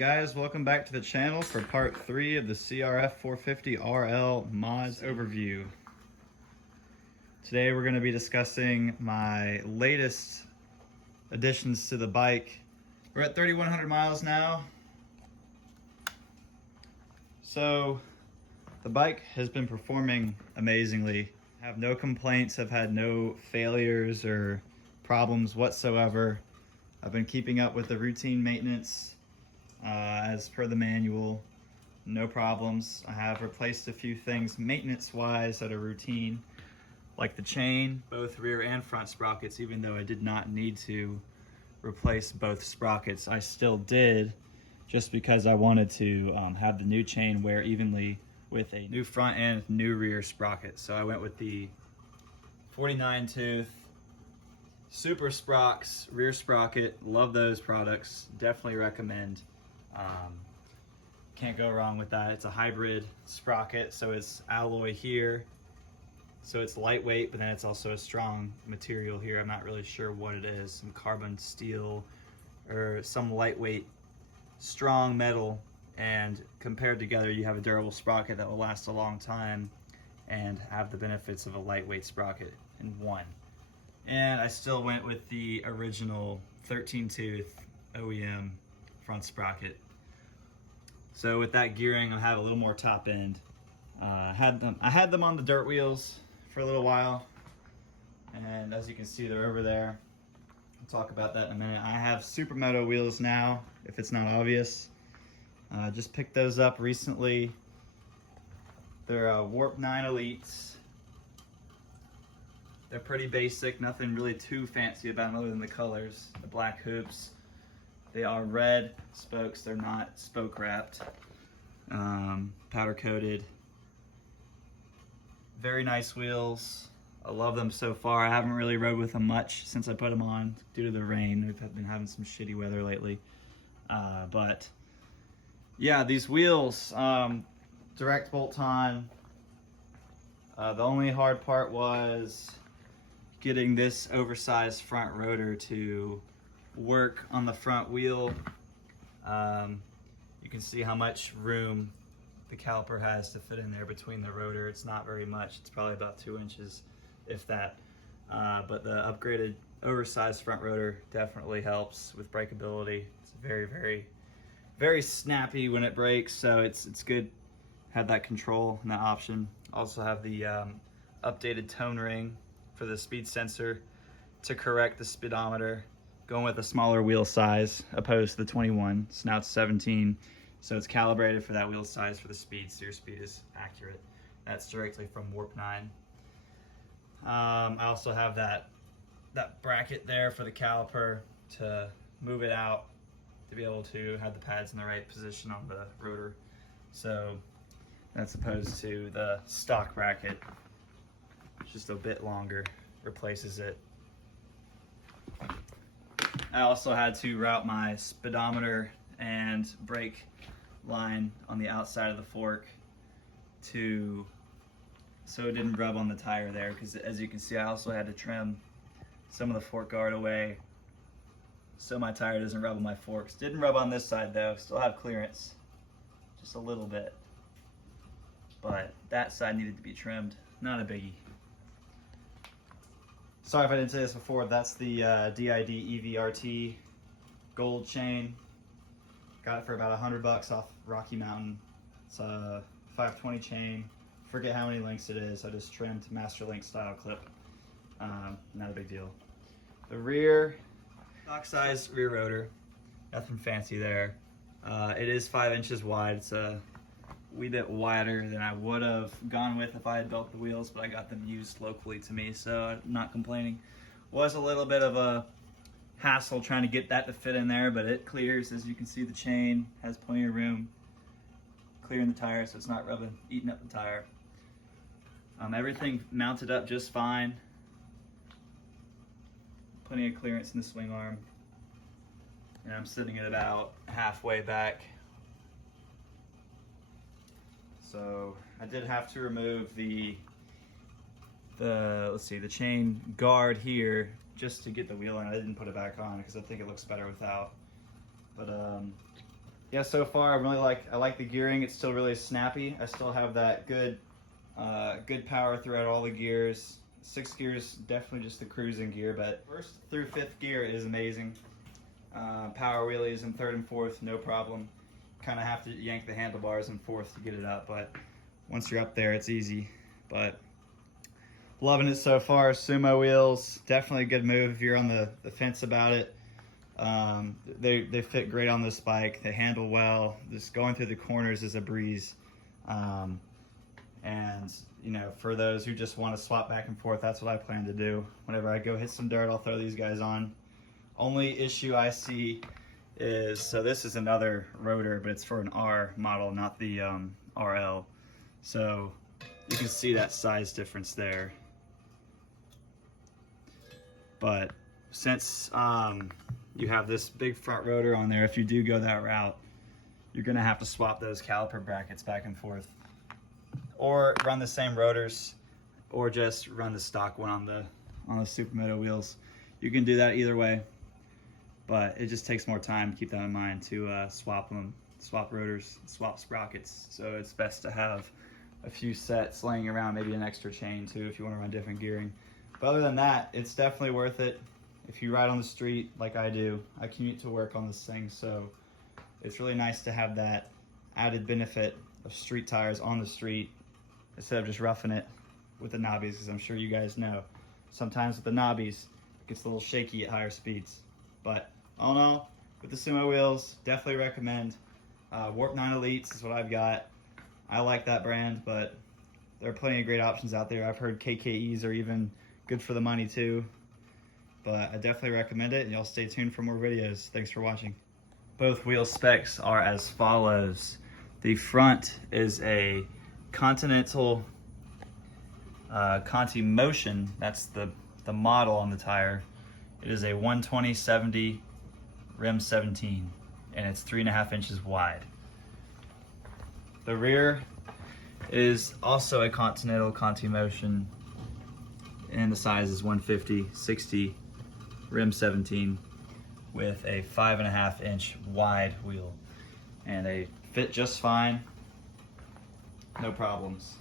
Alright guys, welcome back to the channel for part 3 of the CRF450RL mods overview. Today we're going to be discussing my latest additions to the bike. We're at 3,100 miles now. So the bike has been performing amazingly. I have no complaints, I've had no failures or problems whatsoever. I've been keeping up with the routine maintenance as per the manual, no problems. I have replaced a few things maintenance wise that are routine, like the chain, both rear and front sprockets. Even though I did not need to replace both sprockets, I still did, just because I wanted to have the new chain wear evenly with a new front and new rear sprocket. So I went with the 49 tooth Super Sprox rear sprocket. Love those products, definitely recommend. Can't go wrong with that. It's a hybrid sprocket, so it's alloy here, so it's lightweight, but then it's also a strong material here. I'm not really sure what it is, some carbon steel or some lightweight strong metal, and compared together you have a durable sprocket that will last a long time and have the benefits of a lightweight sprocket in one. And I still went with the original 13 tooth OEM front sprocket. So with that gearing, I have a little more top end. I had them on the dirt wheels for a little while, and as you can see, they're over there. I'll talk about that in a minute. I have Supermoto wheels now, if it's not obvious. Just picked those up recently. They're Warp 9 Elites. They're pretty basic, nothing really too fancy about them other than the colors. The black hoops. They are red spokes, they're not spoke wrapped. Powder coated. Very nice wheels. I love them so far. I haven't really rode with them much since I put them on due to the rain. We've been having some shitty weather lately. But yeah, these wheels, direct bolt on. The only hard part was getting this oversized front rotor to work on the front wheel. You can see how much room the caliper has to fit in there between the rotor. It's not very much, it's probably about 2 inches, if that. But the upgraded oversized front rotor definitely helps with breakability. It's very snappy when it brakes, so it's good to have that control and that option. Also have the updated tone ring for the speed sensor to correct the speedometer, going with a smaller wheel size opposed to the 21. Snout's 17, so it's calibrated for that wheel size for the speed, so your speed is accurate. That's directly from Warp 9. I also have that bracket there for the caliper to move it out, to be able to have the pads in the right position on the rotor. So that's opposed to the stock bracket, just a bit longer, replaces it. I also had to route my speedometer and brake line on the outside of the fork so it didn't rub on the tire there, because as you can see, I also had to trim some of the fork guard away so my tire doesn't rub on my forks. Didn't rub on this side though, still have clearance, just a little bit. But that side needed to be trimmed, not a biggie. Sorry if I didn't say this before, that's the DID EVRT gold chain. Got it for about $100 off Rocky Mountain. It's a 520 chain. Forget how many links it is, I just trimmed master link style clip. Not a big deal. The rear, stock size rear rotor, nothing fancy there. It is 5 inches wide. It's a wee bit wider than I would have gone with if I had built the wheels, but I got them used locally to me, so I'm not complaining. Was a little bit of a hassle trying to get that to fit in there, but it clears. As you can see, the chain has plenty of room clearing the tire, so it's not eating up the tire. Everything mounted up just fine. Plenty of clearance in the swing arm, and I'm sitting it about halfway back. So I did have to remove the chain guard here just to get the wheel in. I didn't put it back on because I think it looks better without. But yeah, so far I like the gearing. It's still really snappy. I still have that good power throughout all the gears. 6 gears, definitely just the cruising gear, but 1st through 5th gear is amazing. Power wheelies in 3rd and 4th, no problem. Kind of have to yank the handlebars in 4th to get it up, but once you're up there, it's easy. But loving it so far. Sumo wheels, definitely a good move if you're on the fence about it. They fit great on this bike. They handle well. Just going through the corners is a breeze. And you know, for those who just want to swap back and forth, that's what I plan to do. Whenever I go hit some dirt, I'll throw these guys on. Only issue I see is, so this is another rotor, but it's for an R model, not the RL. So you can see that size difference there. But since you have this big front rotor on there, if you do go that route, you're gonna have to swap those caliper brackets back and forth, or run the same rotors, or just run the stock one on the Supermoto wheels. You can do that either way, but it just takes more time. Keep that in mind to swap rotors, swap sprockets. So it's best to have a few sets laying around, maybe an extra chain too if you want to run different gearing. But other than that, it's definitely worth it. If you ride on the street like I do, I commute to work on this thing, so it's really nice to have that added benefit of street tires on the street instead of just roughing it with the knobbies, because I'm sure you guys know sometimes with the knobbies it gets a little shaky at higher speeds. But all in all, with the Sumo wheels, definitely recommend. Warp 9 Elites is what I've got. I like that brand, but there are plenty of great options out there. I've heard KKEs are even good for the money too, but I definitely recommend it, and y'all stay tuned for more videos. Thanks for watching. Both wheel specs are as follows. The front is a Continental Conti Motion. That's the model on the tire. It is a 120/70 rim 17, and it's 3.5 inches wide. The rear is also a Continental Conti Motion, and the size is 150/60 rim 17 with a 5.5 inch wide wheel, and they fit just fine, no problems.